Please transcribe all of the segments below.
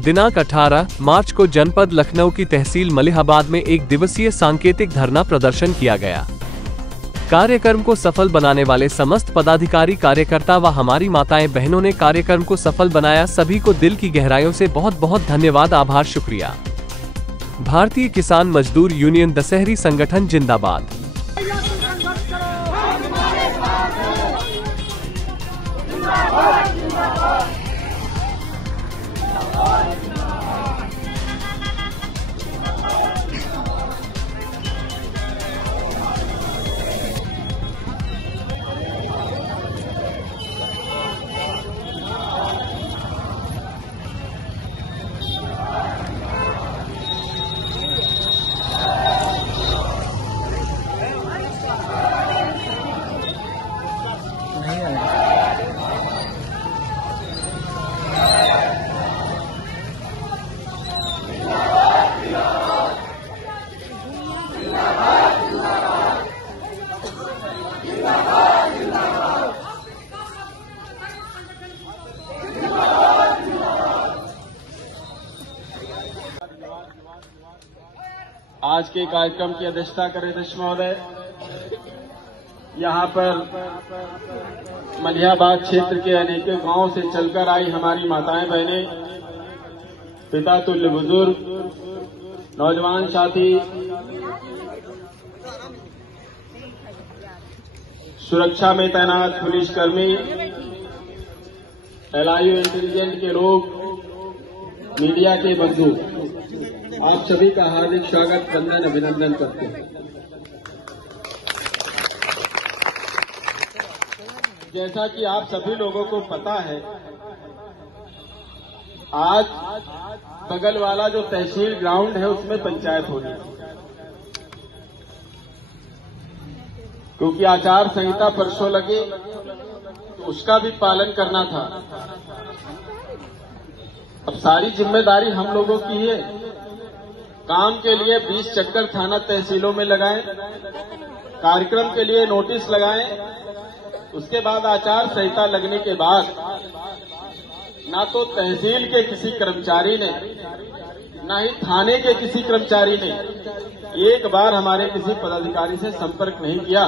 दिनांक 18 मार्च को जनपद लखनऊ की तहसील मलिहाबाद में एक दिवसीय सांकेतिक धरना प्रदर्शन किया गया। कार्यक्रम को सफल बनाने वाले समस्त पदाधिकारी, कार्यकर्ता व हमारी माताएं बहनों ने कार्यक्रम को सफल बनाया। सभी को दिल की गहराइयों से बहुत बहुत धन्यवाद, आभार, शुक्रिया। भारतीय किसान मजदूर यूनियन दशहरी संगठन जिंदाबाद। आज के कार्यक्रम की अध्यक्षता करें अध्यक्ष महोदय। यहाँ पर मलिहाबाद क्षेत्र के अनेकों गांवों से चलकर आई हमारी माताएं बहनें, पिता तुल्य बुजुर्ग, नौजवान साथी, सुरक्षा में तैनात पुलिसकर्मी, LIU इंटेलिजेंट के लोग, मीडिया के बंधु, आप सभी का हार्दिक स्वागत, वंदन, अभिनंदन करते हैं। जैसा कि आप सभी लोगों को पता है, आज बगल वाला जो तहसील ग्राउंड है उसमें पंचायत होनी है, क्योंकि आचार संहिता परसों लगी तो उसका भी पालन करना था। अब सारी जिम्मेदारी हम लोगों की है। काम के लिए 20 चक्कर थाना तहसीलों में लगाएं, कार्यक्रम के लिए नोटिस लगाएं, उसके बाद आचार संहिता लगने के बाद ना तो तहसील के किसी कर्मचारी ने, ना ही थाने के किसी कर्मचारी ने एक बार हमारे किसी पदाधिकारी से संपर्क नहीं किया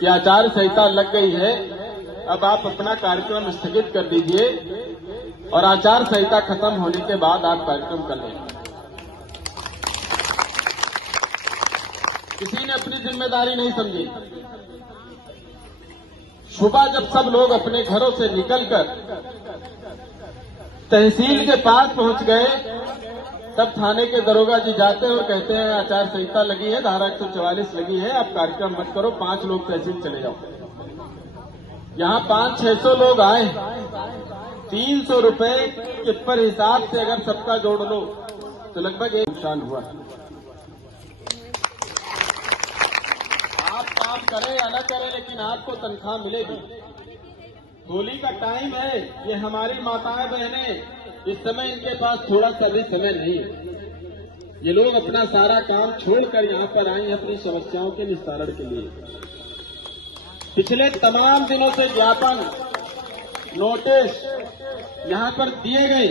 कि आचार संहिता लग गई है, अब आप अपना कार्यक्रम स्थगित कर दीजिए और आचार संहिता खत्म होने के बाद आप कार्यक्रम कर लें। किसी ने अपनी जिम्मेदारी नहीं समझी। सुबह जब सब लोग अपने घरों से निकलकर तहसील के पास पहुंच गए, तब थाने के दरोगा जी जाते हैं और कहते हैं आचार संहिता लगी है, धारा 144 लगी है, आप कार्यक्रम मत करो, 5 लोग तहसील चले जाओ। यहां 500-600 लोग आए, 300 रुपए के पर हिसाब से अगर सबका जोड़ लो तो लगभग एक नुकसान हुआ। आप काम करें या न करें, लेकिन आपको तनख्वाह मिलेगी। होली का टाइम है, ये हमारी माताएं बहनें, इस समय इनके पास थोड़ा सा भी समय नहीं है। ये लोग अपना सारा काम छोड़कर यहाँ पर आई हैं अपनी समस्याओं के निस्तारण के लिए। पिछले तमाम दिनों से ज्ञापन, नोटिस यहाँ पर दिए गए,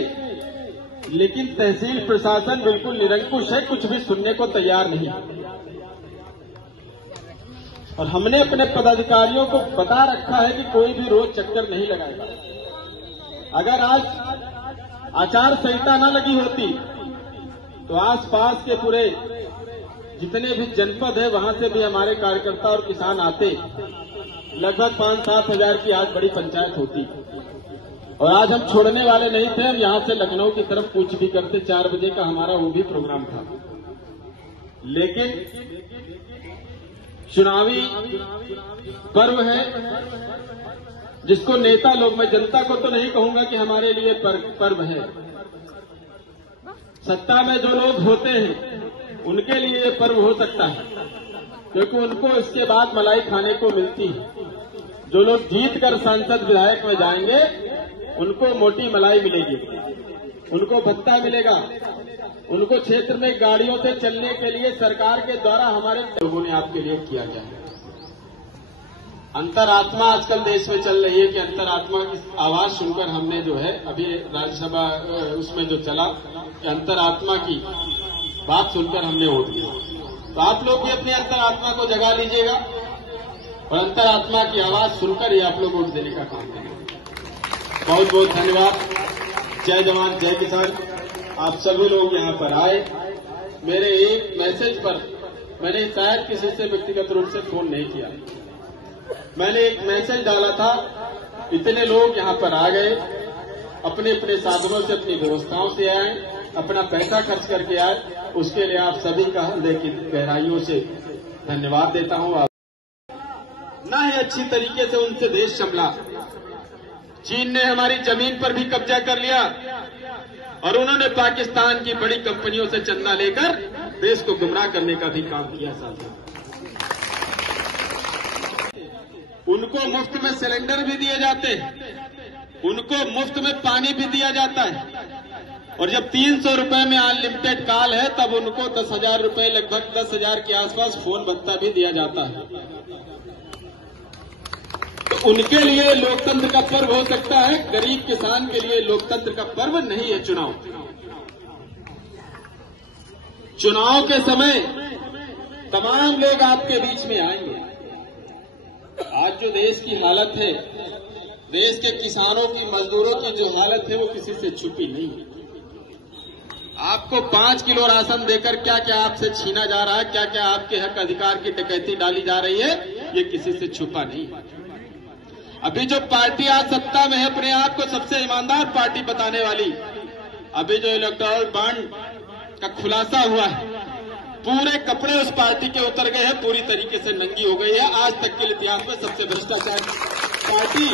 लेकिन तहसील प्रशासन बिल्कुल निरंकुश है, कुछ भी सुनने को तैयार नहीं। और हमने अपने पदाधिकारियों को बता रखा है कि कोई भी रोज चक्कर नहीं लगाएगा। अगर आज आचार संहिता न लगी होती तो आसपास के पूरे जितने भी जनपद है वहां से भी हमारे कार्यकर्ता और किसान आते, लगभग 5-7 हजार की आज बड़ी पंचायत होती। और आज हम छोड़ने वाले नहीं थे, हम यहां से लखनऊ की तरफ कूच भी करते। 4 बजे का हमारा वो भी प्रोग्राम था, लेकिन चुनावी पर्व है जिसको नेता लोग, मैं जनता को तो नहीं कहूंगा कि हमारे लिए पर्व है, सत्ता में जो लोग होते हैं उनके लिए ये पर्व हो सकता है, क्योंकि उनको इसके बाद मलाई खाने को मिलती है। जो लोग जीत कर सांसद विधायक में जाएंगे उनको मोटी मलाई मिलेगी, उनको भत्ता मिलेगा, उनको क्षेत्र में गाड़ियों से चलने के लिए सरकार के द्वारा हमारे लोगों ने आपके लिए किया गया है। अंतरात्मा आजकल देश में चल रही है कि अंतरात्मा की आवाज सुनकर हमने जो है अभी राज्यसभा उसमें जो चला कि अंतरात्मा की बात सुनकर हमने वोट दिया। तो आप लोग भी अपनी अंतरात्मा को जगा लीजिएगा और अंतरात्मा की आवाज सुनकर ही आप लोग वोट देने का काम करेंगे। बहुत बहुत धन्यवाद। जय जवान जय किसान। आप सभी लोग यहाँ पर आए। मेरे एक मैसेज पर मैंने शायद किसी से व्यक्तिगत रूप से फोन नहीं किया, मैंने एक मैसेज डाला था, इतने लोग यहाँ पर आ गए, अपने अपने साधनों से अपनी व्यवस्थाओं से आए, अपना पैसा खर्च करके आए, उसके लिए आप सभी का हृदय की गहराइयों से धन्यवाद देता हूँ। ना ही अच्छी तरीके से उनसे देश संभला। चीन ने हमारी जमीन पर भी कब्जा कर लिया और उन्होंने पाकिस्तान की बड़ी कंपनियों से चंदा लेकर देश को गुमराह करने का भी काम किया। साथियों, उनको मुफ्त में सिलेंडर भी दिए जाते हैं, उनको मुफ्त में पानी भी दिया जाता है, और जब 300 रुपए में अनलिमिटेड कॉल है तब उनको 10,000 रुपए, लगभग 10,000 के आसपास फोन भत्ता भी दिया जाता है। तो उनके लिए लोकतंत्र का पर्व हो सकता है, गरीब किसान के लिए लोकतंत्र का पर्व नहीं है चुनाव। चुनाव के समय तमाम लोग आपके बीच में आएंगे। आज जो देश की हालत है, देश के किसानों की, मजदूरों की जो हालत है वो किसी से छुपी नहीं है। आपको 5 किलो राशन देकर क्या क्या आपसे छीना जा रहा है, क्या क्या आपके हक अधिकार की डकैती डाली जा रही है, ये किसी से छुपा नहीं है। अभी जो पार्टी आज सत्ता में है, अपने आप को सबसे ईमानदार पार्टी बताने वाली, अभी जो इलेक्टोरल बॉन्ड का खुलासा हुआ है, पूरे कपड़े उस पार्टी के उतर गए हैं, पूरी तरीके से नंगी हो गई है। आज तक के इतिहास में सबसे भ्रष्टाचार पार्टी।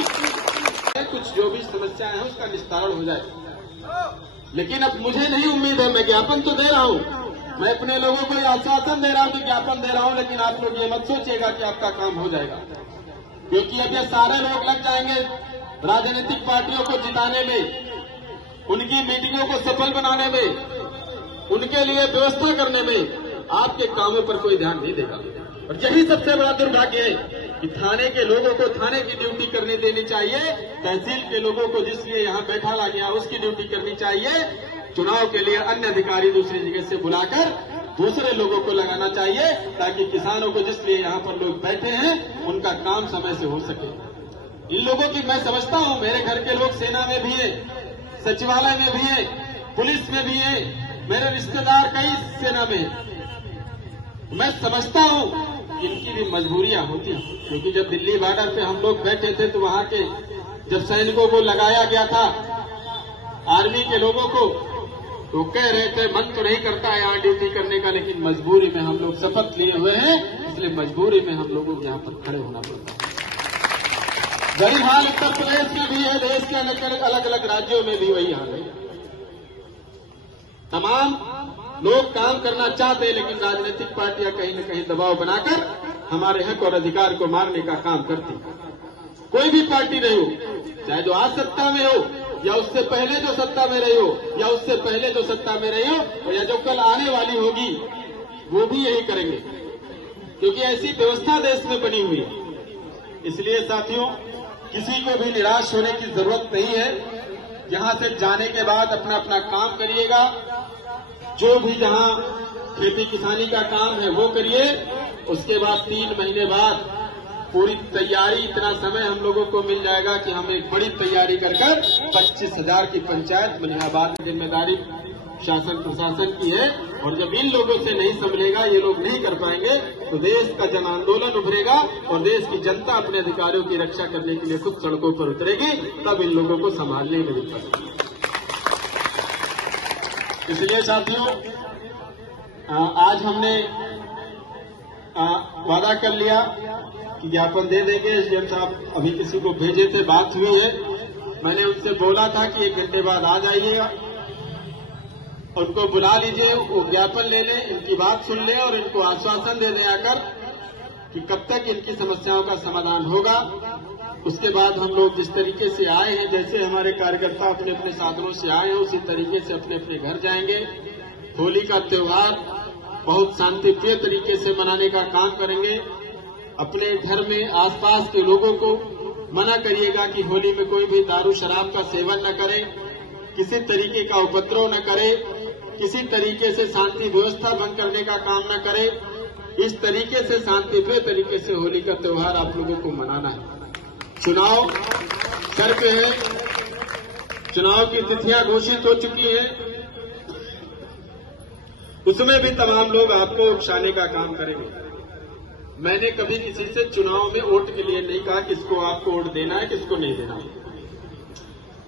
कुछ जो भी समस्याएं हैं उसका निस्तारण हो जाए, लेकिन अब मुझे नहीं उम्मीद है, मैं ज्ञापन तो दे रहा हूं, मैं अपने लोगों को आश्वासन दे रहा हूं कि ज्ञापन दे रहा हूं, लेकिन आप लोग ये मत सोचिएगा कि आपका काम हो जाएगा, क्योंकि अब ये सारे लोग लग जाएंगे राजनीतिक पार्टियों को जिताने में, उनकी मीटिंगों को सफल बनाने में, उनके लिए व्यवस्था करने में। आपके कामों पर कोई ध्यान नहीं देगा। और यही सबसे बड़ा दुर्भाग्य है कि थाने के लोगों को थाने की ड्यूटी करने देनी चाहिए, तहसील के लोगों को जिसलिए यहाँ बैठा ला गया उसकी ड्यूटी करनी चाहिए, चुनाव के लिए अन्य अधिकारी दूसरी जगह से बुलाकर दूसरे लोगों को लगाना चाहिए, ताकि किसानों को जिसलिए यहाँ पर लोग बैठे हैं उनका काम समय से हो सके। इन लोगों की मैं समझता हूँ, मेरे घर के लोग सेना में भी है, सचिवालय में भी है, पुलिस में भी है, मेरे रिश्तेदार कई सेना में है। मैं समझता हूं कि इनकी भी मजबूरियां होती हैं, क्योंकि जब दिल्ली बॉर्डर पे हम लोग बैठे थे तो वहां के जब सैनिकों को लगाया गया था, आर्मी के लोगों को, तो कह रहे थे मन तो नहीं करता है यहाँ ड्यूटी करने का, लेकिन मजबूरी में हम लोग शपथ लिए हुए हैं, इसलिए मजबूरी में हम लोगों को यहाँ पर खड़े होना पड़ता है। वही हाल उत्तर प्रदेश में भी है, देश के अलग अलग राज्यों में भी वही हाल है। तमाम लोग काम करना चाहते हैं, लेकिन राजनीतिक पार्टियां कहीं न कहीं दबाव बनाकर हमारे हक और अधिकार को मारने का काम करती। कोई भी पार्टी रही हो, चाहे जो आज सत्ता में हो, या उससे पहले जो सत्ता में रही हो, या उससे पहले जो सत्ता में रही हो, या जो कल आने वाली होगी, वो भी यही करेंगे, क्योंकि ऐसी व्यवस्था देश में बनी हुई है। इसलिए साथियों, किसी को भी निराश होने की जरूरत नहीं है। यहां से जाने के बाद अपना अपना काम करिएगा, जो भी जहां खेती किसानी का काम है वो करिए। उसके बाद 3 महीने बाद पूरी तैयारी, इतना समय हम लोगों को मिल जाएगा कि हम एक बड़ी तैयारी कर 25,000 की पंचायत मलिहाबाद की जिम्मेदारी शासन प्रशासन की है। और जब इन लोगों से नहीं संभलेगा, ये लोग नहीं कर पाएंगे, तो देश का जन आंदोलन उभरेगा और देश की जनता अपने अधिकारों की रक्षा करने के लिए खुद सड़कों पर उतरेगी, तब इन लोगों को संभालने में दिक्कत है। इसलिए साथियों, आज हमने वादा कर लिया कि ज्ञापन दे देंगे। एसडीएम साहब अभी किसी को भेजे थे, बात हुई है, मैंने उनसे बोला था कि 1 घंटे बाद आ जाइएगा, उनको बुला लीजिए, वो ज्ञापन ले लें, इनकी बात सुन लें और इनको आश्वासन दे दें आकर कि कब तक इनकी समस्याओं का समाधान होगा। उसके बाद हम लोग जिस तरीके से आए हैं, जैसे हमारे कार्यकर्ता अपने अपने साधनों से आए हैं, उसी तरीके से अपने अपने घर जाएंगे। होली का त्योहार बहुत शांतिप्रिय तरीके से मनाने का काम करेंगे। अपने घर में आसपास के लोगों को मना करिएगा कि होली में कोई भी दारू शराब का सेवन न करे, किसी तरीके का उपद्रव न करे, किसी तरीके से शांति व्यवस्था भंग करने का काम न करे। इस तरीके से शांतिप्रिय तरीके से होली का त्योहार आप लोगों को मनाना है। चुनाव सर पे है, चुनाव की तिथियां घोषित हो चुकी हैं, उसमें भी तमाम लोग आपको उकसाने का काम करेंगे। मैंने कभी किसी से चुनाव में वोट के लिए नहीं कहा किसको आपको वोट देना है, किसको नहीं देना है।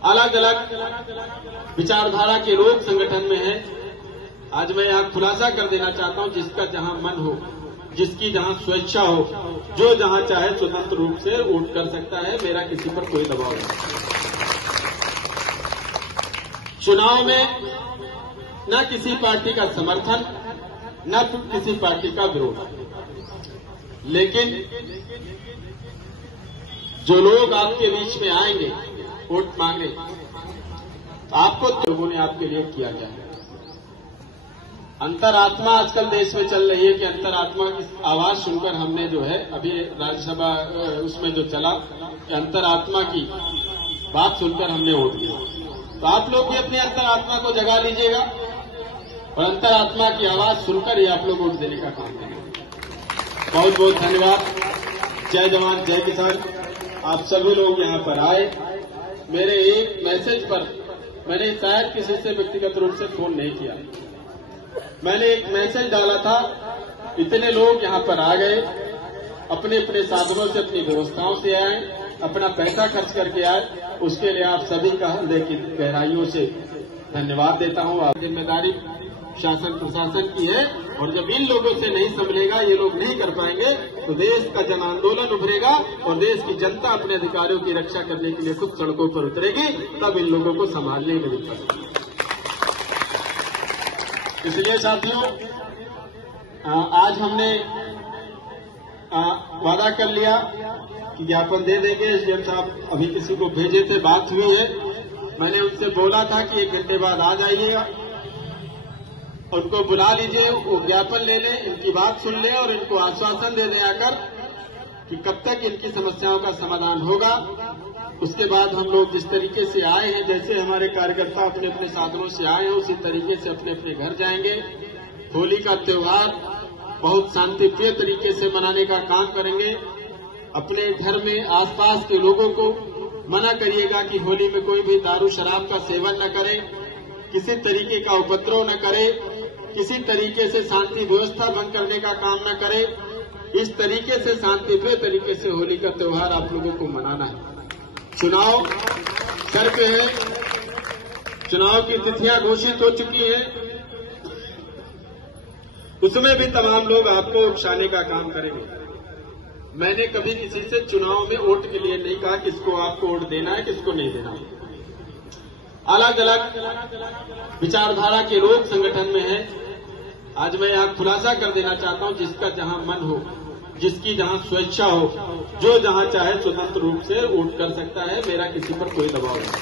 अलग अलग विचारधारा के लोग संगठन में हैं। आज मैं यहाँ खुलासा कर देना चाहता हूँ, जिसका जहाँ मन हो, जिसकी जहाँ स्वेच्छा हो, जो जहाँ चाहे स्वतंत्र रूप से वोट कर सकता है। मेरा किसी पर कोई दबाव नहीं। चुनाव में न किसी पार्टी का समर्थन, न किसी पार्टी का विरोध, लेकिन जो लोग आपके बीच में आएंगे वोट मांगने, आपको लोगों ने आपके लिए किया क्या है। अंतरात्मा आजकल देश में चल रही है कि अंतरात्मा की आवाज सुनकर हमने जो है अभी राज्यसभा उसमें जो चला कि अंतरात्मा की बात सुनकर हमने वोट दिया। तो आप लोग भी अपनी अंतरात्मा को जगा लीजिएगा और अंतरात्मा की आवाज सुनकर ही आप लोग वोट देने का काम करेंगे। बहुत बहुत धन्यवाद। जय जवान जय किसान। आप सभी लोग यहाँ पर आए। मेरे एक मैसेज पर मैंने शायद किसी से व्यक्तिगत रूप से फोन नहीं किया, मैंने एक मैसेज डाला था, इतने लोग यहाँ पर आ गए, अपने अपने साधनों से, अपनी व्यवस्थाओं से आए, अपना पैसा खर्च करके आए। उसके लिए आप सभी का हृदय की गहराइयों से धन्यवाद देता हूँ। आप जिम्मेदारी शासन प्रशासन की है, और जब इन लोगों से नहीं संभलेगा, ये लोग नहीं कर पाएंगे, तो देश का जन आंदोलन उभरेगा और देश की जनता अपने अधिकारियों की रक्षा करने के लिए खुद सड़कों पर उतरेगी, तब इन लोगों को संभालने में दिक्कत होगी। इसलिए साथियों, आज हमने वादा कर लिया कि ज्ञापन दे देंगे। एसडीएम साहब अभी किसी को भेजे थे, बात हुई है, मैंने उनसे बोला था कि 1 घंटे बाद आ जाइएगा, उनको बुला लीजिए, वो ज्ञापन ले लें, इनकी बात सुन लें और इनको आश्वासन दे दें आकर कि कब तक इनकी समस्याओं का समाधान होगा। उसके बाद हम लोग जिस तरीके से आए हैं, जैसे हमारे कार्यकर्ता अपने अपने साधनों से आए हैं, उसी तरीके से अपने अपने घर जाएंगे। होली का त्योहार बहुत शांतिप्रिय तरीके से मनाने का काम करेंगे। अपने घर में आसपास के लोगों को मना करिएगा कि होली में कोई भी दारू शराब का सेवन न करे, किसी तरीके का उपद्रव न करे, किसी तरीके से शांति व्यवस्था भंग करने का काम न करे। इस तरीके से शांतिप्रिय तरीके से होली का त्योहार आप लोगों को मनाना है। चुनाव सर पे है, चुनाव की तिथियां घोषित हो चुकी हैं, उसमें भी तमाम लोग आपको उकसाने का काम करेंगे। मैंने कभी किसी से चुनाव में वोट के लिए नहीं कहा किसको आपको वोट देना है, किसको नहीं देना है। अलग अलग विचारधारा के लोग संगठन में हैं। आज मैं यहाँ खुलासा कर देना चाहता हूँ, जिसका जहाँ मन हो, जिसकी जहाँ स्वेच्छा हो, जो जहाँ चाहे स्वतंत्र रूप से वोट कर सकता है। मेरा किसी पर कोई दबाव नहीं।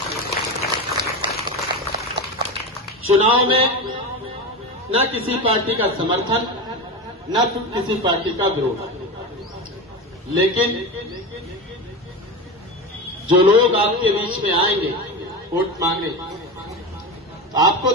चुनाव में न किसी पार्टी का समर्थन, न किसी पार्टी का विरोध, लेकिन जो लोग आपके बीच में आएंगे वोट मांगने, आपको